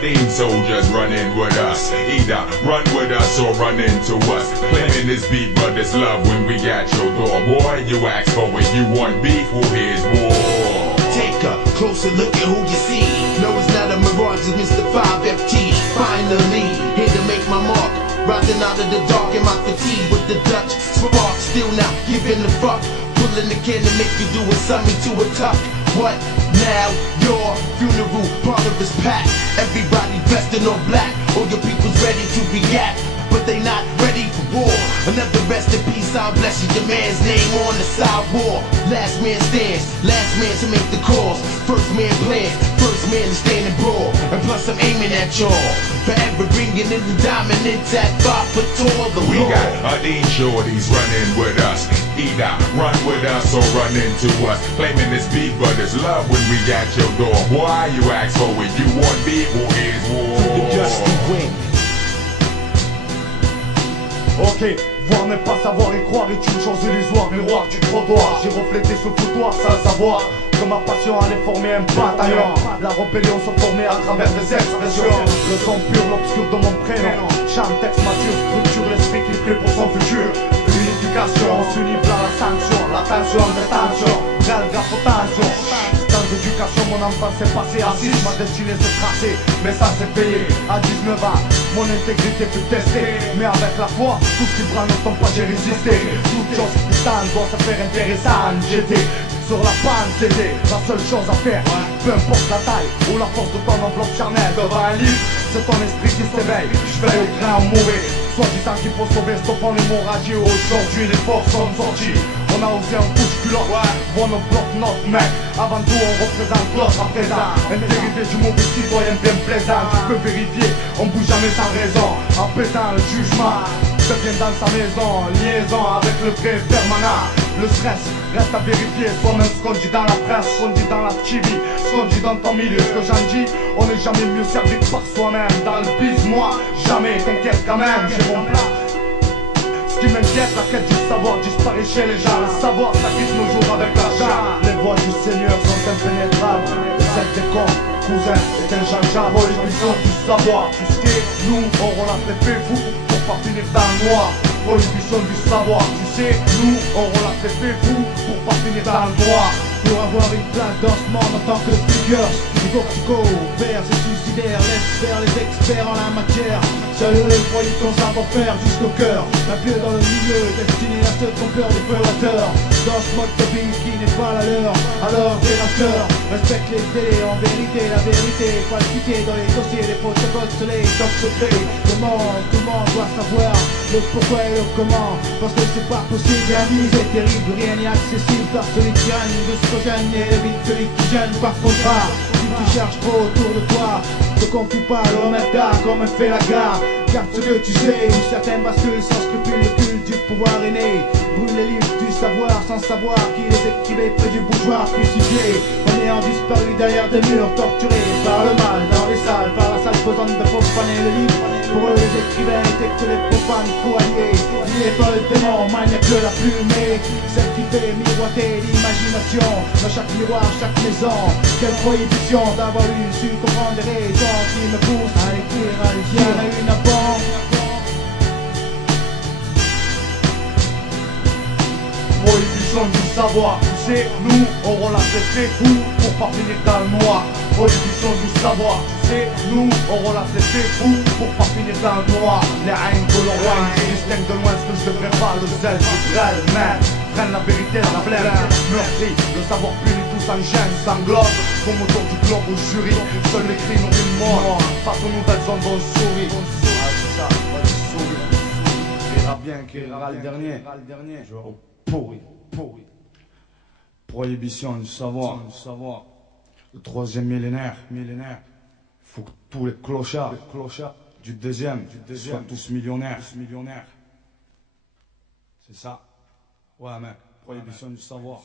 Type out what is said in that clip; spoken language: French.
These soldiers running with us. Either run with us or run into us. Claiming this beat, but it's love when we got your door. Boy, you ask for it, you want beef, well here's war. Take a closer look at who you see. No, it's not a mirage, it's Mr. 5FT. Finally, here to make my mark. Rising out of the dark in my fatigue with the Dutch spark. Still not giving a fuck. Pulling the can to make you do a summy to a tuck. What now? Your funeral parlor is packed. Everybody dressed in all black. All your people's ready to react, but they not ready for war. Another rest in peace, God bless you. Your man's name on the sidewalk. Last man stands, last man to make the calls. First man plans, first man to stand and brawl. And plus I'm aiming at y'all, forever bringing in the dominance at 5 foot tall. The we got these shorties running with us. Either run with us or run into us. Claiming this beef, but it's love when we got your door. Why you ask for it? You want beef, well here's war. Just to win. Ok, voir n'est pas savoir et croire est une chose illusoire. Miroir du trottoir, j'ai reflété ce foutoir sans le savoir que ma passion allait former un bataillon. La rébellion se formait à travers des expressions. Le son pur, l'obscur de mon prénom. Chant, texte mature, structure l'esprit qui plaît pour son futur. L'unification, on s'unit à la sanction. L'attention, détention, réel gaffe aux tensions. Dans l'éducation, mon enfance s'est passée à 6. Ma destinée s'est tracée, mais ça s'est payé. À 19 ans, mon intégrité fut testée. Mais avec la foi, tout ce qui prend ne tombe pas, j'ai résisté. Toute chose qui tente doit se faire intéressante. J'étais sur la panne, c'était la seule chose à faire. Peu importe la taille ou la force de ton enveloppe charnelle. Devant un livre, c'est ton esprit qui s'éveille. Je vais au grain en mourir. Soit du temps qu'il faut sauver, stoppant l'hémorragie. Aujourd'hui, les forces sont sorties. On a osé en couche culotte, bon on bloque notre mec. Avant tout on représente l'autre à présent. Intégrité du mauvais citoyen bien plaisant. Tu peux vérifier, on bouge jamais sans raison. En pétant le jugement, devient dans sa maison. Liaison avec le vrai permanent. Le stress reste à vérifier. Soi-même ce qu'on dit dans la presse, ce qu'on dit dans la TV, ce qu'on dit dans ton milieu. Ce que j'en dis, on n'est jamais mieux servi que par soi-même. Dans le biz, moi, jamais, t'inquiète quand même, j'ai mon plat. Ce qui m'inquiète, la quête du savoir disparaît chez les gens. Le savoir s'acquitte nos jours avec l'argent. Les voies du Seigneur sont impénétrables. Celles des cons, cousins est injangeable. Prohibition du savoir, puisque nous aurons la tête fou pour pas finir dans le noir. Prohibition du savoir, tu sais, nous aurons la tête fou pour pas finir dans le noir. Pour avoir une place dans ce monde en tant que speaker, il faut que tu coopères, c'est suicidaire, laisse faire les experts en la matière. Seul les foyers de ton savoir-faire jusqu'au cœur, un pied dans le milieu, destiné à ceux qui ont peur des prédateurs. Dans ce mode de vie qui n'est pas la leur, alors délateur, respecte les délais, en vérité, la vérité, pas le quitter dans les dossiers, les protocoles, les top secrets. Tout le monde doit savoir le pourquoi et le comment, parce que c'est pas possible, la vie c'est terrible, rien n'est accessible par celui qui gagne de ce que j'aime et évite celui qui gêne par contrat. Si tu cherches trop autour de toi, te confie pas à l'omerta comme fait la gare. Garde ce que tu sais, où certains basculent sans scrupule, le culte du pouvoir est né. Brûle les livres du savoir sans savoir qui les écrivait près du bougeoir crucifié. On est en disparu derrière des murs, torturés par le mal dans les salles, par la salle pesante de profaner le livre. Pour eux les écrivains étaient que les profanes coalliés, liés par le démon, maniaque de la plume, celle qui fait miroiter l'imagination dans chaque miroir, chaque maison. Quelle prohibition d'avoir su comprendre des raisons qui me poussent à l'écrire, à le dire à une abonde. Prohibition du savoir, tu sais, nous aurons la tête fou pour pas finir dans le noir. Prohibition du savoir, tu sais, nous aurons la tête fou pour pas finir dans le noir. Les haines de l'oreille qui distinguent de loin ce que je devrais pas, le zèle du frêle même. Prennent la vérité, la plaine, meurtri, le savoir punit tous en gêne, s'englobe, comme autour du globe au jury. Seul les cris nourrit le mort, face aux nouvelles ondes on sourit. Ah c'est ça, on sourit. Ira bien qui ira le dernier. Pourri. Prohibition du savoir. Le troisième millénaire. Faut que tous les clochards du deuxième soient tous millionnaires. C'est ça. Ouais mec, prohibition du savoir.